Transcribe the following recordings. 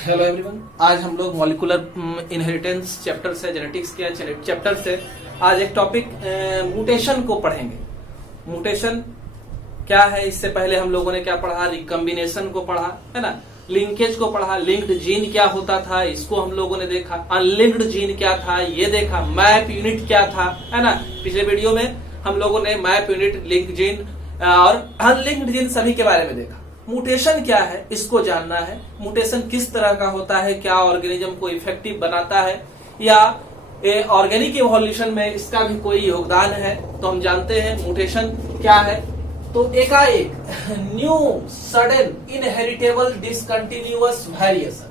Hello everyone, आज हम लोग मॉलिक्यूलर इनहेरिटेंस चैप्टर से, जेनेटिक्स के चैप्टर से आज एक टॉपिक म्यूटेशन को पढ़ेंगे। म्यूटेशन क्या है, इससे पहले हम लोगों ने क्या पढ़ा, रिकम्बिनेशन को पढ़ा है ना, लिंकेज को पढ़ा, लिंक्ड जीन क्या होता था इसको हम लोगों ने देखा, अनलिंक्ड जीन क्या था ये देखा, मैप यूनिट क्या था है ना। पिछले वीडियो में हम लोगों ने मैप यूनिट, लिंक जीन और अनलिंक्ड जीन सभी के बारे में देखा। म्यूटेशन क्या है इसको जानना है, म्यूटेशन किस तरह का होता है, क्या ऑर्गेनिज्म को इफेक्टिव बनाता है या ऑर्गेनिक इवोल्यूशन में इसका भी कोई योगदान है, तो हम जानते हैं म्यूटेशन क्या है। तो एकाएक new sudden inheritable discontinuous variation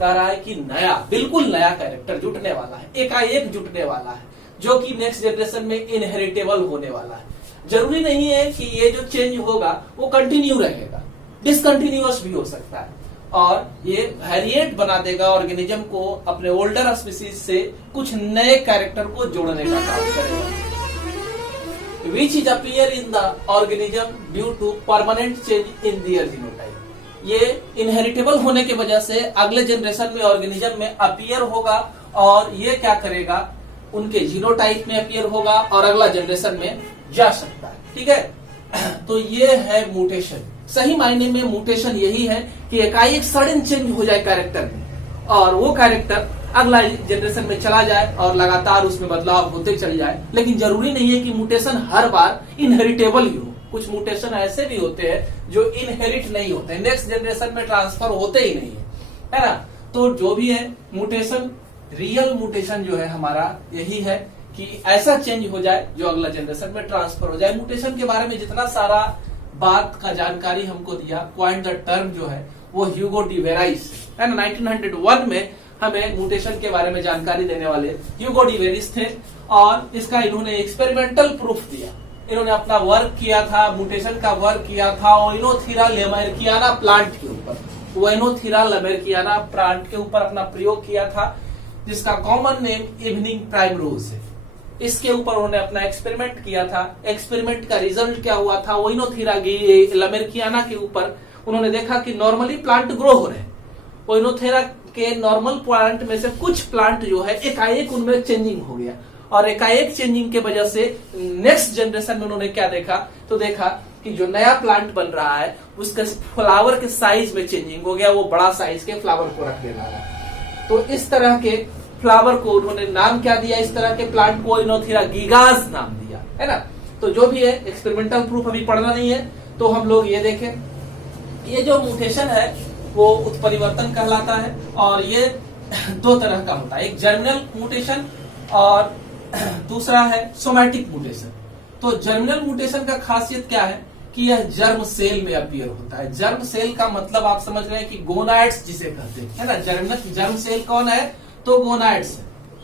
कह रहा है कि नया, बिल्कुल नया कैरेक्टर जुटने वाला है, एकाएक जुटने वाला है जो कि नेक्स्ट जनरेशन में इनहेरिटेबल होने वाला है। जरूरी नहीं है कि ये जो चेंज होगा वो कंटिन्यू रहेगा, डिसकंटिन्यूअस भी हो सकता है और ये वेरिएट बना देगा ऑर्गेनिज्म को, अपने ओल्डर स्पीसीज से कुछ नए कैरेक्टर को जोड़ने का काम करेगा। Which is appear in the organism due to permanent change in their genotype. ये इनहेरिटेबल होने की वजह से अगले जनरेशन में ऑर्गेनिज्म में अपीयर होगा और ये क्या करेगा, उनके जीनोटाइप में अपीयर होगा और अगला जनरेशन में जा सकता है। ठीक है, तो ये है म्यूटेशन। सही मायने में म्यूटेशन यही है कि एकाएक सडन चेंज हो जाए कैरेक्टर में और वो कैरेक्टर अगला जनरेशन में चला जाए और लगातार उसमें बदलाव होते चल जाए। लेकिन जरूरी नहीं है कि म्यूटेशन हर बार इनहेरिटेबल ही हो, कुछ म्यूटेशन ऐसे भी होते हैं जो इनहेरिट नहीं होते, नेक्स्ट जनरेशन में ट्रांसफर होते ही नहीं है ना। तो जो भी है म्यूटेशन, रियल म्यूटेशन जो है हमारा यही है कि ऐसा चेंज हो जाए जो अगला जनरेशन में ट्रांसफर हो जाए। म्यूटेशन के बारे में जितना सारा बात का जानकारी हमको दिया, क्वाइंट द टर्म जो है वो ह्यूगो डी वेराइस है ना, 1901 में हमें म्यूटेशन के बारे में जानकारी देने वाले ह्यूगो डी वेरिस थे और इसका इन्होंने एक्सपेरिमेंटल प्रूफ दिया। इन्होंने अपना वर्क किया था, म्यूटेशन का वर्क किया था ओइनोथीरा लेमेरिकियाना प्लांट के ऊपर, ओइनोथीरा लेमेरिकियाना प्लांट के ऊपर अपना प्रयोग किया था, जिसका कॉमन नेम इवनिंग प्राइमरोज है। इसके ऊपर उन्होंने अपना एक्सपेरिमेंट किया था। एक्सपेरिमेंट का रिजल्ट क्या हुआ था, ओइनोथीरा लेमेरिकियाना के ऊपर उन्होंने देखा कि नॉर्मली प्लांट ग्रो हो रहे हैं। ओइनोथेरा के नॉर्मल प्लांट में से कुछ प्लांट जो है एकाएक उनमें चेंजिंग हो गया और एकाएक चेंजिंग के वजह से नेक्स्ट जनरेशन में उन्होंने क्या देखा, तो देखा कि जो नया प्लांट बन रहा है उसके फ्लावर के साइज में चेंजिंग हो गया, वो बड़ा साइज के फ्लावर को रखने लगा। तो इस तरह के फ्लावर को उन्होंने नाम क्या दिया, इस तरह के प्लांट को ओइनोथेरा गिगास नाम दिया है ना। तो जो भी है एक्सपेरिमेंटल प्रूफ अभी पढ़ना नहीं है, तो हम लोग ये देखें, ये जो म्यूटेशन है वो उत्परिवर्तन कहलाता है और ये दो तरह का होता है, एक जर्मिनल म्यूटेशन और दूसरा है सोमैटिक म्यूटेशन। तो जर्मिनल म्यूटेशन का खासियत क्या है कि यह जर्म सेल में अपीयर होता है। जर्म सेल का मतलब आप समझ रहे हैं कि गोनाइड्स जिसे कहते हैं है ना। जर्म सेल कौन है, तो गोनाइड्स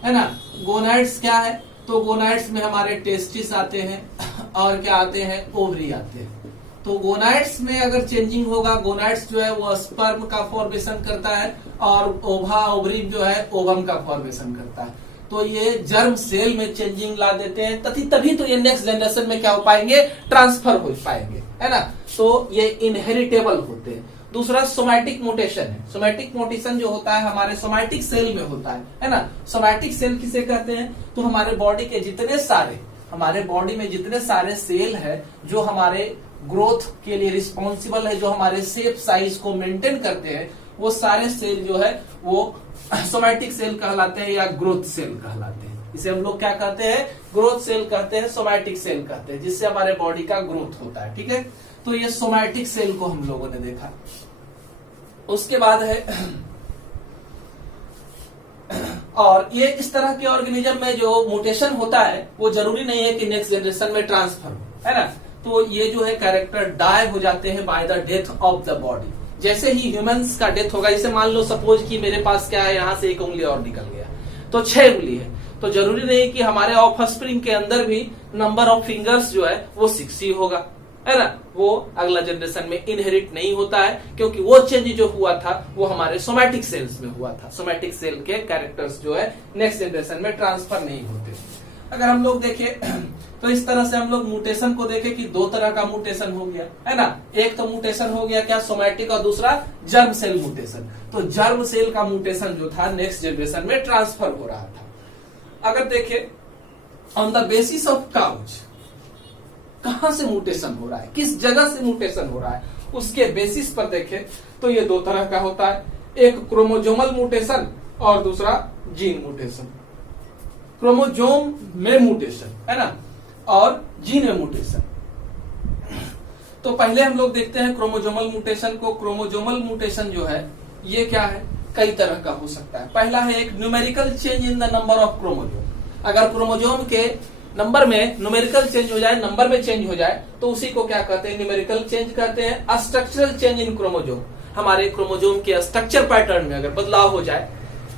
है ना। गोनाइड्स क्या है, तो गोनाइड्स में हमारे टेस्टिस आते हैं और क्या आते हैं, ओवरी आते हैं। तो गोनाइड्स में अगर चेंजिंग होगा, गोनाइड्स जो है वो स्पर्म का फॉर्मेशन करता है और ओवा ओवरी जो है ओवम का फॉर्मेशन करता है। तो ये जर्म सेल में चेंजिंग ला देते हैं, तभी तो ये नेक्स्ट जनरेशन में क्या हो पाएंगे, ट्रांसफर हो पाएंगे है ना। तो ये इनहेरिटेबल होते हैं। दूसरा सोमैटिक म्यूटेशन है। सोमैटिक म्यूटेशन जो होता है हमारे सोमैटिक सेल में होता है ना। सोमैटिक सेल किसे कहते हैं, तो हमारे बॉडी के हमारे बॉडी में जितने सारे सेल है जो हमारे ग्रोथ के लिए रिस्पॉन्सिबल है, जो हमारे शेप साइज को मेंटेन करते हैं, वो सारे सेल जो है वो सोमैटिक सेल कहलाते हैं या ग्रोथ सेल कहलाते हैं। इसे हम लोग क्या कहते हैं, ग्रोथ सेल कहते हैं, सोमैटिक सेल कहते हैं, जिससे हमारे बॉडी का ग्रोथ होता है। ठीक है, तो ये सोमैटिक सेल को हम लोगों ने देखा। उसके बाद है और ये इस तरह के ऑर्गेनिज्म में जो म्यूटेशन होता है वो जरूरी नहीं है कि नेक्स्ट जनरेशन में ट्रांसफर हो, है ना। तो ये जो है कैरेक्टर डाई हो जाते हैं by the death of the body. जैसे ही ह्यूमंस का डेथ होगा, जैसे मान लो सपोज कि मेरे पास क्या है, यहाँ से एक उंगली और निकल गया तो 6 उंगली है, तो जरूरी नहीं कि हमारे ऑफस्प्रिंग के अंदर भी नंबर ऑफ फिंगर्स जो है वो 6 ही होगा, है ना। वो अगला जनरेशन में इनहेरिट नहीं होता है, क्योंकि वो चेंज जो हुआ था वो हमारे सोमैटिक सेल्स में हुआ था। सोमैटिक सेल के कैरेक्टर्स जो है नेक्स्ट जनरेशन में ट्रांसफर नहीं होते। अगर हम लोग देखें तो इस तरह से हम लोग म्यूटेशन को देखें कि दो तरह का म्यूटेशन हो गया है ना। एक तो म्यूटेशन हो गया क्या, सोमैटिक, और दूसरा जर्म सेल म्यूटेशन। तो जर्म सेल का म्यूटेशन जो था नेक्स्ट जनरेशन में ट्रांसफर हो रहा था। अगर देखें on the basis of couch, कहां से म्यूटेशन हो रहा है, किस जगह से म्यूटेशन हो रहा है, उसके बेसिस पर देखें तो ये दो तरह का होता है, एक क्रोमोजोमल म्यूटेशन और दूसरा जीन म्यूटेशन। क्रोमोजोम में म्यूटेशन है ना, और जीन में म्यूटेशन। तो पहले हम लोग देखते हैं क्रोमोजोमल म्यूटेशन को। क्रोमोजोमल म्यूटेशन जो है ये क्या है, कई तरह का हो सकता है। पहला है एक numerical change in the number of chromosome. अगर क्रोमोजोम के नंबर में न्यूमेरिकल चेंज हो जाए, नंबर में चेंज हो जाए, तो उसी को क्या कहते हैं, न्यूमेरिकल चेंज कहते हैं। स्ट्रक्चरल चेंज इन क्रोमोजोम, हमारे क्रोमोजोम के स्ट्रक्चर पैटर्न में अगर बदलाव हो जाए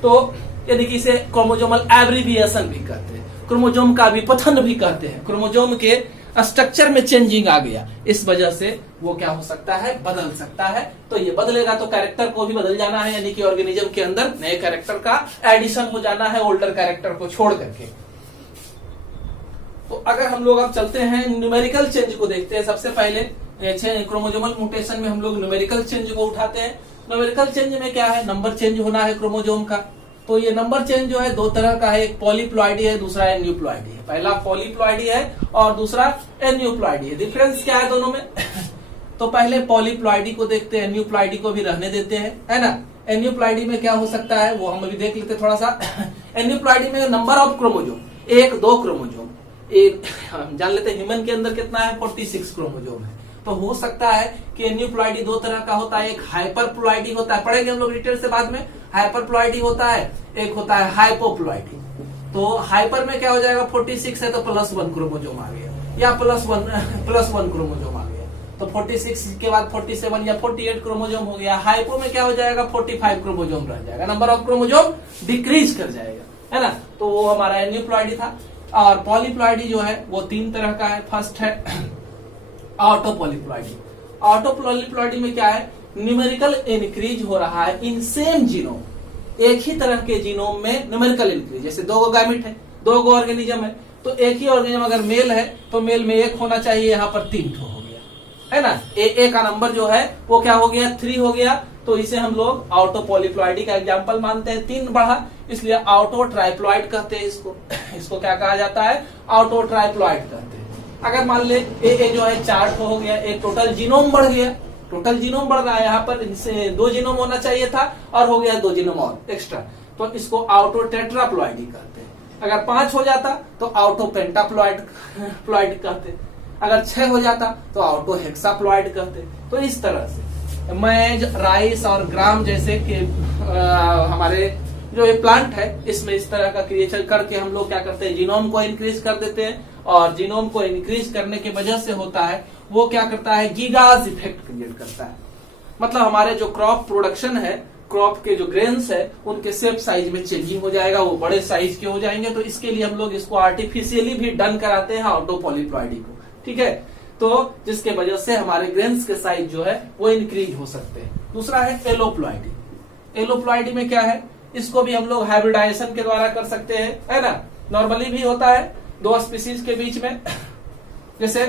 तो यानी कि इसे क्रोमोजोमल एब्रीविएशन भी कहते हैं, क्रोमोजोम का विपथन भी कहते हैं। क्रोमोजोम के स्ट्रक्चर में चेंजिंग आ गया, इस वजह से वो क्या हो सकता है, बदल सकता है। तो ये बदलेगा तो कैरेक्टर को भी बदल जाना है, यानी कि ऑर्गेनिज्म के अंदर नए कैरेक्टर का एडिशन हो जाना है ओल्डर कैरेक्टर को छोड़ करके। तो अगर हम लोग अब चलते हैं न्यूमेरिकल चेंज को देखते हैं। सबसे पहले क्रोमोजोमल म्यूटेशन में हम लोग न्यूमेरिकल चेंज को उठाते हैं। न्यूमेरिकल चेंज में क्या है, नंबर चेंज होना है क्रोमोजोम का। तो ये नंबर चेंज जो है दो तरह का है, एक पॉलीप्लॉइडी है, दूसरा एन्यूप्लॉइडी है। पहला पॉलीप्लॉइडी है और दूसरा एन्यूप्लॉइडी है। डिफरेंस क्या है दोनों में तो पहले पॉलीप्लॉइडी को देखते हैं, एन्यूप्लॉइडी को भी रहने देते हैं, है ना। एन्यूप्लॉइडी में क्या हो सकता है वो हम अभी देख लेते थोड़ा सा। एन्यूप्लॉइडी में नंबर ऑफ क्रोमोजोम, एक दो क्रोमोजोम, एक हम जान लेते हैं ह्यूमन के अंदर कितना है, 46 क्रोमोजोम है। तो हो सकता है कि एन्यूप्लॉइडी दो तरह का होता है, एक हाइपरप्लॉइडी होता है, पढ़ेंगे हम लोग डिटेल से बाद में। हाइपरप्लॉइडी होता है, एक होता है हाइपोप्लॉइडी। तो हाइपर में क्या हो जाएगा, 46 है तो +1 क्रोमोजोम आ गया, या +1 क्रोमोजोम आ गया। तो 46 के बाद 47 या 48 क्रोमोजोम हो गया। हाइपो में क्या हो जाएगा, 45 क्रोमोजोम रह जाएगा, नंबर ऑफ क्रोमोजोम डिक्रीज कर जाएगा, है ना। तो वो हमारा एन्यूप्लॉइडी था। और पॉलीप्लॉइडी जो है वो तीन तरह का है। फर्स्ट है ऑटोपॉलीप्लॉइडी। ऑटोपॉलीप्लॉइडी में क्या है, न्यूमेरिकल इंक्रीज हो रहा है इन सेम जीनोम, एक ही तरह के जीनोम में न्यूमेरिकल इंक्रीज। जैसे दो गैमेट है, दो ऑर्गेनिज्म है, तो एक ही ऑर्गेनिज्म अगर मेल है तो मेल में 1 होना चाहिए, यहाँ पर 3 हो गया, है ना। ए का नंबर जो है वो क्या हो गया, 3 हो गया। तो इसे हम लोग ऑटोपॉलीप्लॉइडी का एग्जाम्पल मानते हैं। 3 बढ़ा इसलिए ऑटो ट्राइप्लॉइड कहते हैं इसको। इसको क्या कहा जाता है, ऑटो ट्राइप्लॉइड कहते हैं। अगर मान ले ए जो है 4 हो गया, एक टोटल जीनोम बढ़ गया, टोटल जीनोम बढ़ रहा है, यहाँ पर इनसे 2 जीनोम होना चाहिए था और हो गया 2 जीनोम और एक्स्ट्रा, तो इसको ऑटो टेट्राप्लॉइडी कहते हैं। अगर 5 हो जाता तो ऑटो पेंटाप्लॉइड कहते। अगर 6 हो जाता तो ऑटो हेक्साप्लॉइड कहते। तो इस तरह से मैज, राइस और ग्राम जैसे कि हमारे जो ये प्लांट है इसमें इस तरह का क्रिएचर करके हम लोग क्या करते हैं, जीनोम को इंक्रीज कर देते हैं। और जीनोम को इंक्रीज करने की वजह से होता है वो क्या करता है, गीगाज इफेक्ट क्रिएट करता है। मतलब हमारे जो क्रॉप प्रोडक्शन है, क्रॉप के जो ग्रेन्स है उनके शेप साइज में चेंजिंग हो जाएगा, वो बड़े साइज के हो जाएंगे। तो इसके लिए हम लोग इसको आर्टिफिशियली भी डन कराते हैं ऑटोपॉलीप्लॉइडी को, ठीक है। तो जिसके वजह से हमारे ग्रेन्स के साइज जो है वो इंक्रीज हो सकते हैं। दूसरा है एलोप्लॉइडी। एलोप्लॉइडी में क्या है, इसको भी हम लोग हाइब्रिडाइजेशन के द्वारा कर सकते हैं, है ना। नॉर्मली भी होता है 2 स्पीसीज के बीच में। जैसे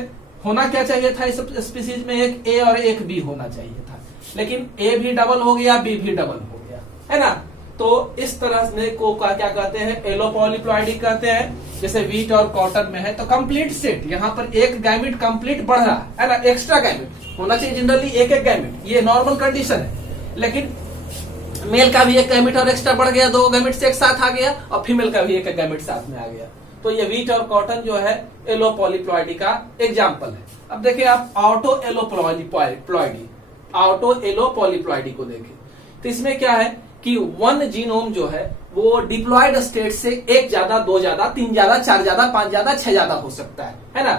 होना क्या चाहिए था इस स्पीसीज में, एक ए और एक बी होना चाहिए था, लेकिन ए भी डबल हो गया, बी भी डबल हो गया, है ना। तो इस तरह से को क्या कहते हैं, एलोपॉलीप्लॉइडी कहते हैं। जैसे वीट और कॉटन में है तो कंप्लीट सेट, यहाँ पर एक गैमेट कंप्लीट बढ़ रहा है ना, एक्स्ट्रा गैमेट होना चाहिए जनरली, एक गैमेट, ये नॉर्मल कंडीशन है। लेकिन मेल का भी एक गैमेट और एक्स्ट्रा बढ़ गया, 2 गैमेट से एक साथ आ गया, और फीमेल का भी एक गैमेट साथ में आ गया। तो ये वीट और कॉटन जो है एलोपॉलीप्लॉइडी का एग्जाम्पल है। अब देखिए आप ऑटो एलोपॉलीप्लॉइडी को देखें तो इसमें क्या है कि 1 जीनोम जो है वो डिप्लॉयड स्टेट से 1 ज्यादा, 2 ज्यादा, 3 ज्यादा, 4 ज्यादा, 5 ज्यादा, 6 ज्यादा हो सकता है ना।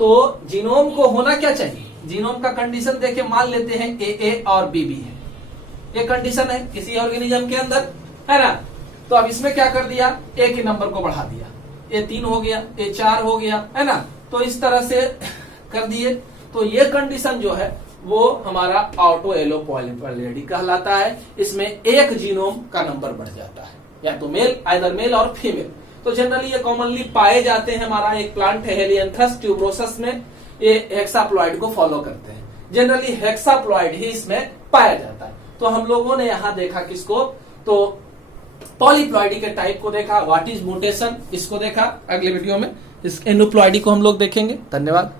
तो जीनोम को होना क्या चाहिए, जीनोम का कंडीशन देखे, मान लेते हैं ए और बी है, ये कंडीशन है किसी ऑर्गेनिज्म के अंदर, है ना। तो अब इसमें क्या कर दिया, एक ही नंबर को बढ़ा दिया, ये 3 हो गया, ये 4 हो गया, है ना। तो इस तरह से कर दिए। तो ये कंडीशन जो है वो हमारा ऑटो एलोपॉलीप्लॉइडी कहलाता है। इसमें एक जीनोम का नंबर बढ़ जाता है, या तो मेल, आइदर मेल और फीमेल। तो जनरली ये कॉमनली पाए जाते हैं। हमारा एक प्लांट है हेलियंथस ट्यूबरोसस में, ये हेक्साप्लॉइड को फॉलो करते हैं। जनरली हेक्साप्लॉइड ही इसमें पाया जाता है। तो हम लोगों ने यहां देखा किसको, तो पॉलीप्लॉइडी के टाइप को देखा, व्हाट इज म्यूटेशन इसको देखा। अगले वीडियो में इस एनुप्लॉइडी को हम लोग देखेंगे। धन्यवाद।